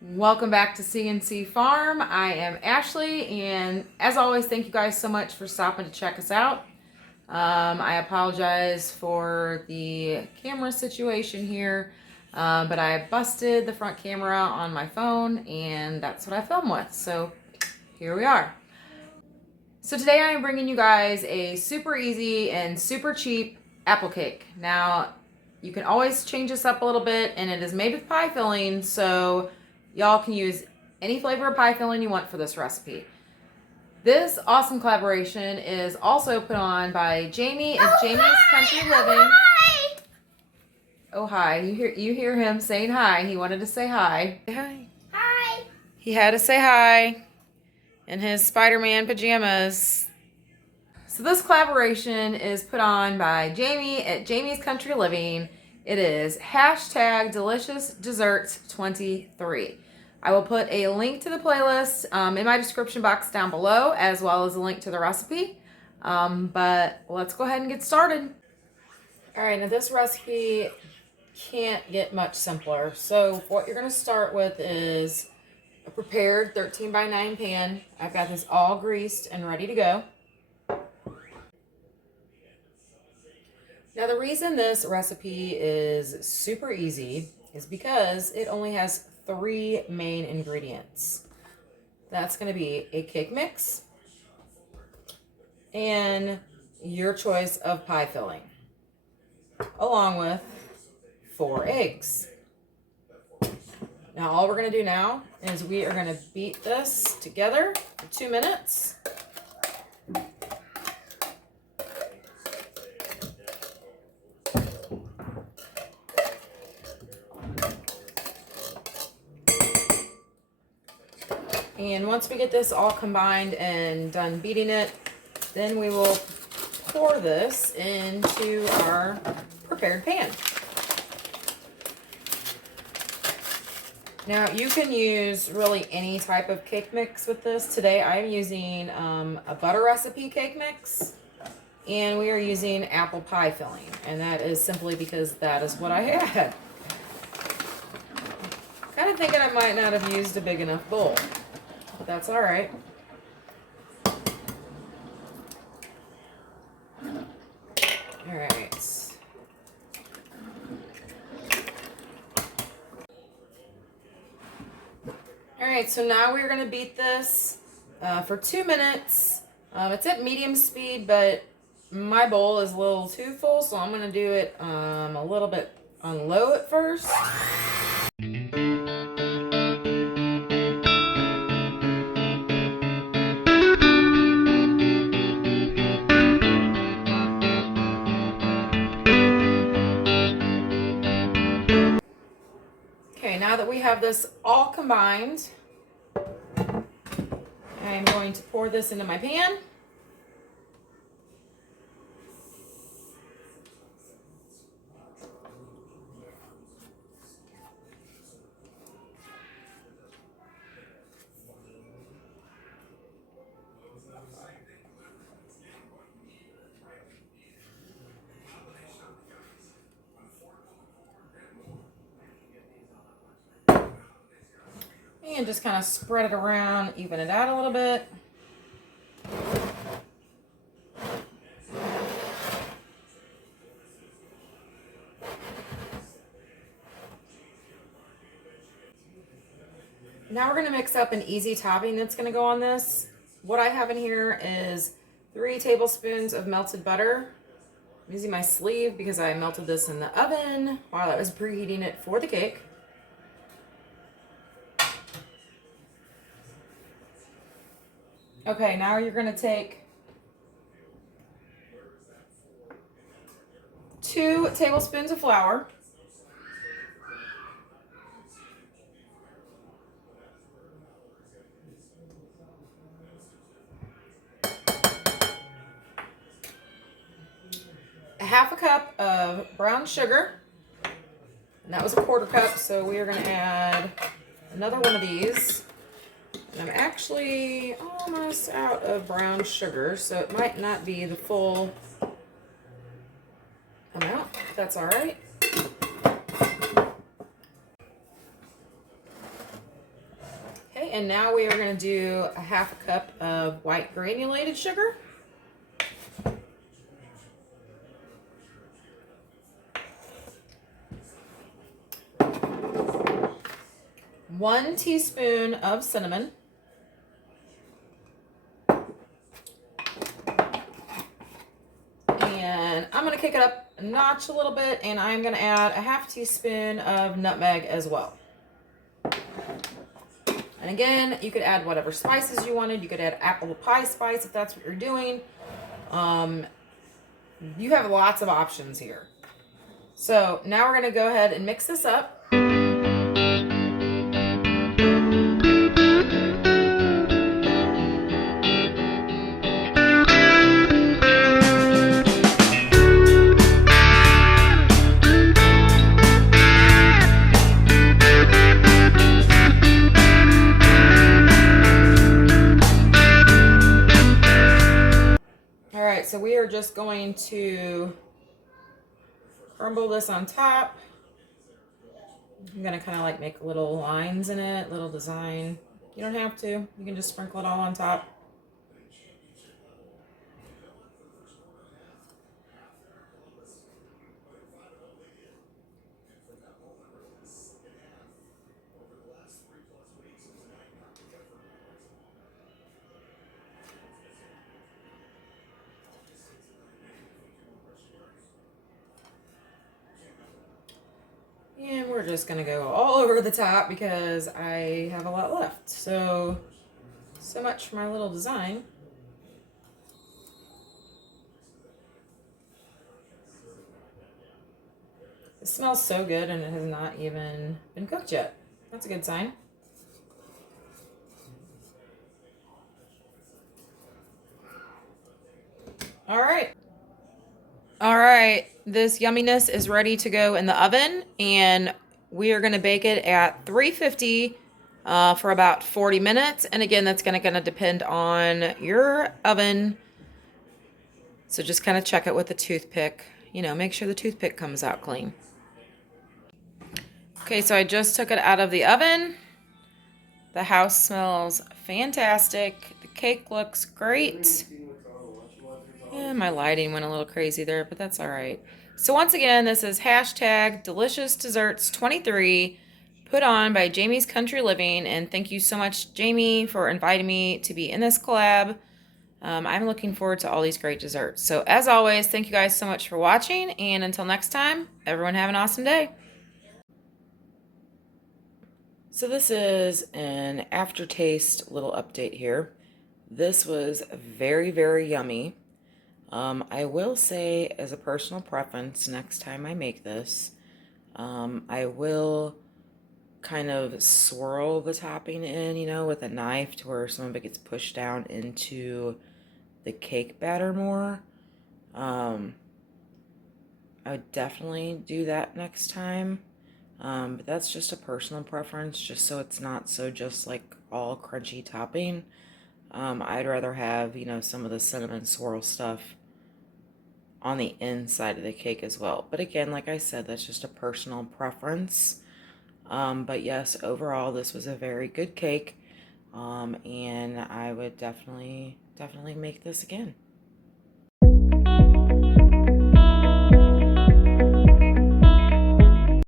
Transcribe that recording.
Welcome back to CNC Farm. I am Ashley, and as always, thank you guys so much for stopping to check us out. I apologize for the camera situation here, but I busted the front camera on my phone, and that's what I film with. So here we are. So today I am bringing you guys a super easy and super cheap apple cake. Now, you can always change this up a little bit, and it is made with pie filling, so y'all can use any flavor of pie filling you want for this recipe. This awesome collaboration is also put on by Jamie at Jamie's Country Living. Hi. Oh, hi. You hear him saying hi. He wanted to say hi. Hi. Hi. He had to say hi in his Spider-Man pajamas. So this collaboration is put on by Jamie at Jamie's Country Living. It is #DeliciousDesserts23. I will put a link to the playlist in my description box down below, as well as a link to the recipe. But let's go ahead and get started. All right, now this recipe can't get much simpler. So what you're going to start with is a prepared 13 by 9 pan. I've got this all greased and ready to go. Now the reason this recipe is super easy is because it only has 3 main ingredients. That's going to be a cake mix and your choice of pie filling, along with 4 eggs. Now all we're going to do now is we are going to beat this together for 2 minutes. And once we get this all combined and done beating it, then we will pour this into our prepared pan. Now you can use really any type of cake mix with this. Today I'm using a butter recipe cake mix, and we are using apple pie filling, and that is simply because that is what I had. Kind of thinking I might not have used a big enough bowl. But that's all right. All right. All right, so now we're going to beat this for 2 minutes. It's at medium speed, but my bowl is a little too full, so I'm going to do it a little bit on low at first. Okay, now that we have this all combined, I'm going to pour this into my pan. And just kind of spread it around, even it out a little bit. Now we're going to mix up an easy topping that's going to go on this. What I have in here is 3 tablespoons of melted butter. I'm using my sleeve because I melted this in the oven while I was preheating it for the cake. Okay, now you're going to take 2 tablespoons of flour. A half a cup of brown sugar. And that was a 1/4 cup, so we are going to add another one of these. And I'm actually almost out of brown sugar, so it might not be the full amount. That's all right. Okay, and now we are going to do a half a cup of white granulated sugar. One teaspoon of cinnamon. And I'm going to kick it up a notch a little bit, and I'm going to add a half teaspoon of nutmeg as well. And again, you could add whatever spices you wanted. You could add apple pie spice if that's what you're doing. You have lots of options here. So now we're going to go ahead and mix this up. So we are just going to crumble this on top. I'm going to kind of like make little lines in it, little design. You don't have to. You can just sprinkle it all on top. And we're just going to go all over the top because I have a lot left. So much for my little design. It smells so good, and it has not even been cooked yet. That's a good sign. All right. All right, this yumminess is ready to go in the oven, and we are going to bake it at 350 for about 40 minutes. And again, that's going to depend on your oven. So just kind of check it with a toothpick. You know, make sure the toothpick comes out clean. Okay, so I just took it out of the oven. The house smells fantastic. The cake looks great. Yeah, my lighting went a little crazy there, but that's all right. So once again, this is hashtag Delicious Desserts 23, put on by Jamie's Country Living. And thank you so much, Jamie, for inviting me to be in this collab. I'm looking forward to all these great desserts. So as always, thank you guys so much for watching. And until next time, everyone have an awesome day. So this is an aftertaste little update here. This was very, very yummy. I will say, as a personal preference, next time I make this, I will kind of swirl the topping in, you know, with a knife to where some of it gets pushed down into the cake batter more. I would definitely do that next time. But that's just a personal preference, just so it's not so just like all crunchy topping. I'd rather have, you know, some of the cinnamon swirl stuff on the inside of the cake as well. But again, like I said, that's just a personal preference. But yes, overall, this was a very good cake. And I would definitely make this again.